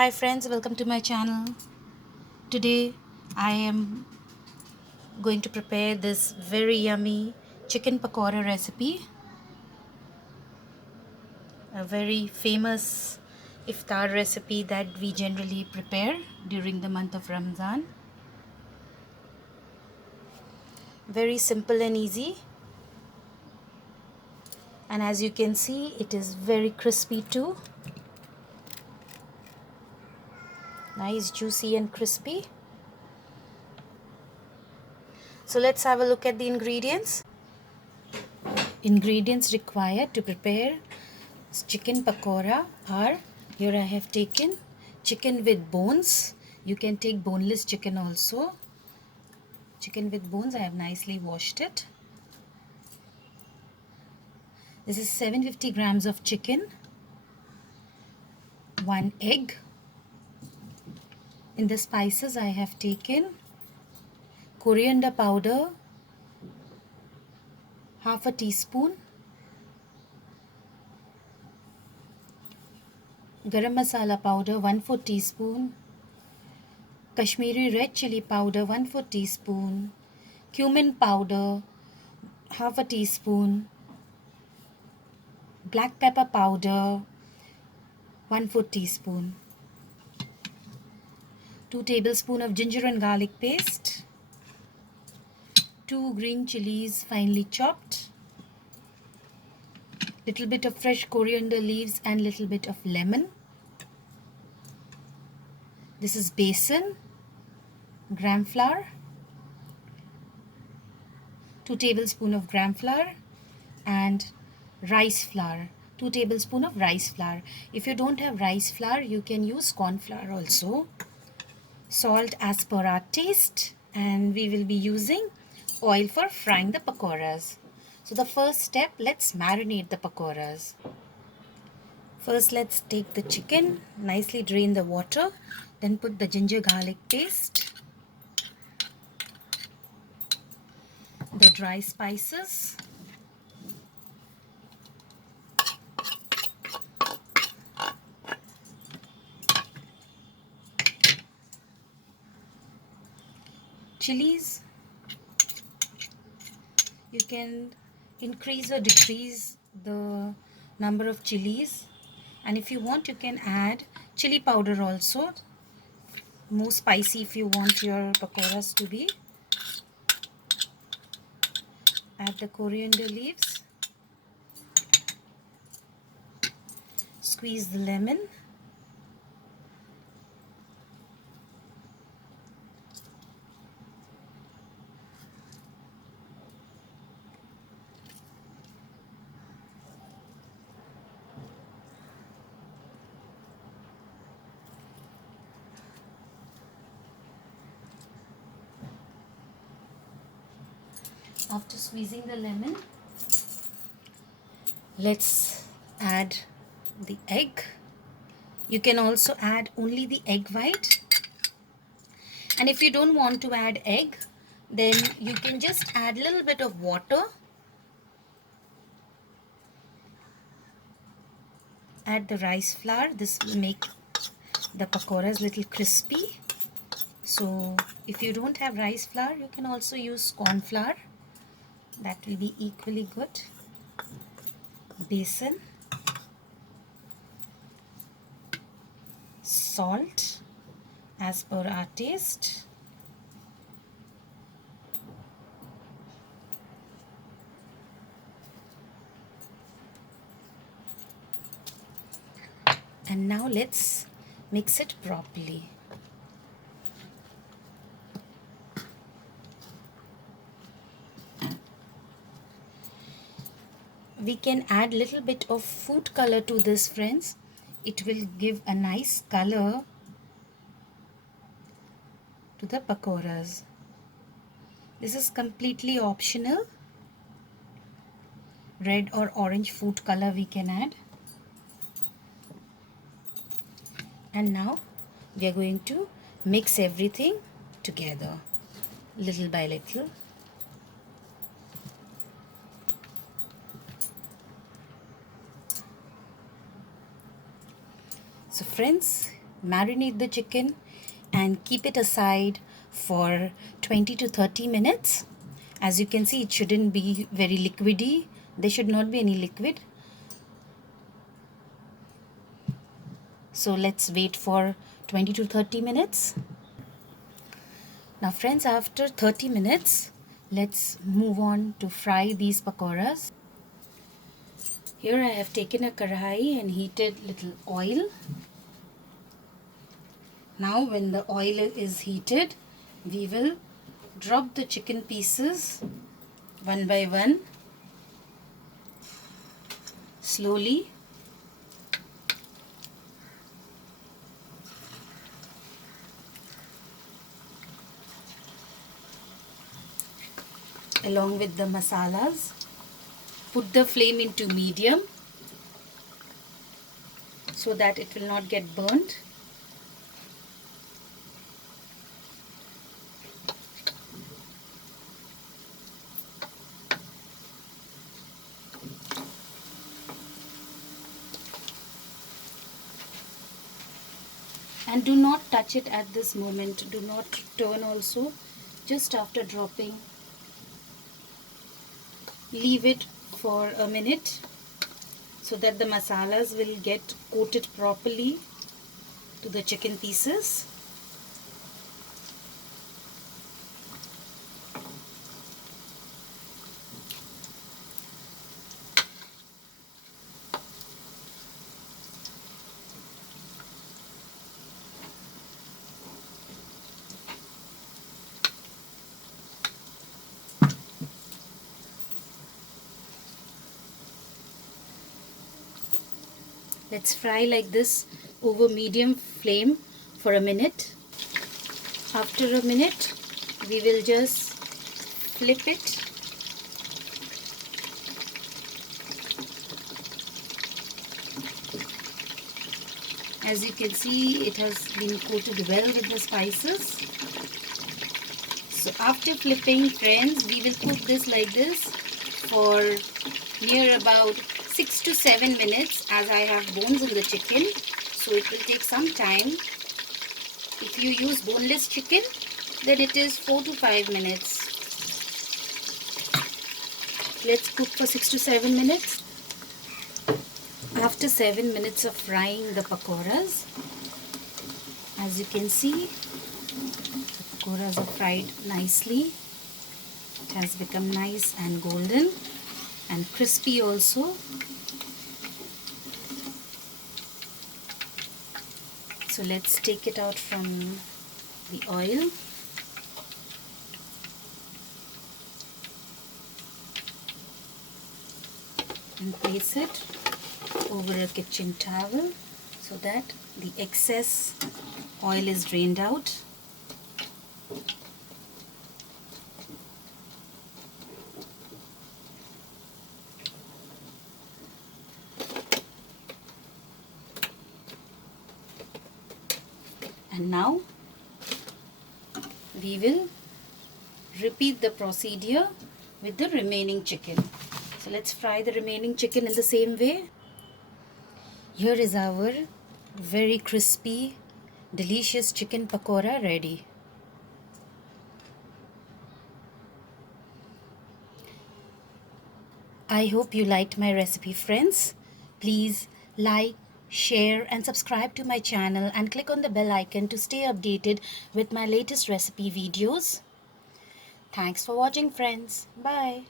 Hi friends, welcome to my channel. Today I am going to prepare this very yummy chicken pakora recipe, a very famous iftar recipe that we generally prepare during the month of Ramadan. Very simple and easy, and as you can see it is very crispy too. Nice, juicy and crispy. So let's have a look at the ingredients. Ingredients required to prepare chicken pakora are, here I have taken chicken with bones. You can take boneless chicken also. Chicken with bones, I have nicely washed it. This is 750 grams of chicken, 1 egg. In the spices I have taken coriander powder, half a teaspoon, garam masala powder 1/4 teaspoon, Kashmiri red chili powder 1/4 teaspoon, cumin powder half a teaspoon, black pepper powder 1/4 teaspoon, 2 tablespoons of ginger and garlic paste, 2 green chilies finely chopped, little bit of fresh coriander leaves and little bit of lemon. This is besan, gram flour, 2 tablespoons of gram flour, and rice flour, 2 tablespoons of rice flour. If you don't have rice flour, you can use corn flour also. Salt as per our taste, and we will be using oil for frying the pakoras. So the first step, let's marinate the pakoras. First let's take the chicken, nicely drain the water, then put the ginger garlic paste, the dry spices, chilies. You can increase or decrease the number of chilies, and if you want you can add chili powder also, more spicy if you want your pakoras to be. Add the coriander leaves, squeeze the lemon, after squeezing the lemon, let's add the egg. You can also add only the egg white, and if you don't want to add egg, then you can just add a little bit of water. Add the rice flour. This will make the pakoras little crispy. So if you don't have rice flour, you can also use corn flour. That will be equally good. Besan, salt as per our taste, and now let's mix it properly. We can add little bit of food color to this, friends. It will give a nice color to the pakoras. This is completely optional. Red or orange food color we can add. And now we are going to mix everything together little by little. So friends, marinate the chicken and keep it aside for 20 to 30 minutes. As you can see, it shouldn't be very liquidy. There should not be any liquid. So let's wait for 20 to 30 minutes. Now friends, after 30 minutes, let's move on to fry these pakoras. Here I have taken a karai and heated little oil. Now when the oil is heated, we will drop the chicken pieces one by one, slowly. Along with the masalas. Put the flame into medium so that it will not get burnt. And do not touch it at this moment. Do not turn also. Just after dropping, leave it for a minute so that the masalas will get coated properly to the chicken pieces. Let's fry like this over medium flame for a minute. After a minute, we will just flip it. As you can see, it has been coated well with the spices. So after flipping, friends, we will cook this like this for near about 6 to 7 minutes, as I have bones in the chicken, so it will take some time. If you use boneless chicken, then it is 4 to 5 minutes. Let's cook for 6 to 7 minutes. After 7 minutes of frying the pakoras, as you can see, the pakoras are fried nicely. It has become nice and golden and crispy also. So let's take it out from the oil. And place it over a kitchen towel so that the excess oil is drained out. And now we will repeat the procedure with the remaining chicken. So let's fry the remaining chicken in the same way. Here is our very crispy, delicious chicken pakora ready. I hope you liked my recipe, friends. Please like, share and subscribe to my channel and click on the bell icon to stay updated with my latest recipe videos. Thanks for watching, friends. Bye.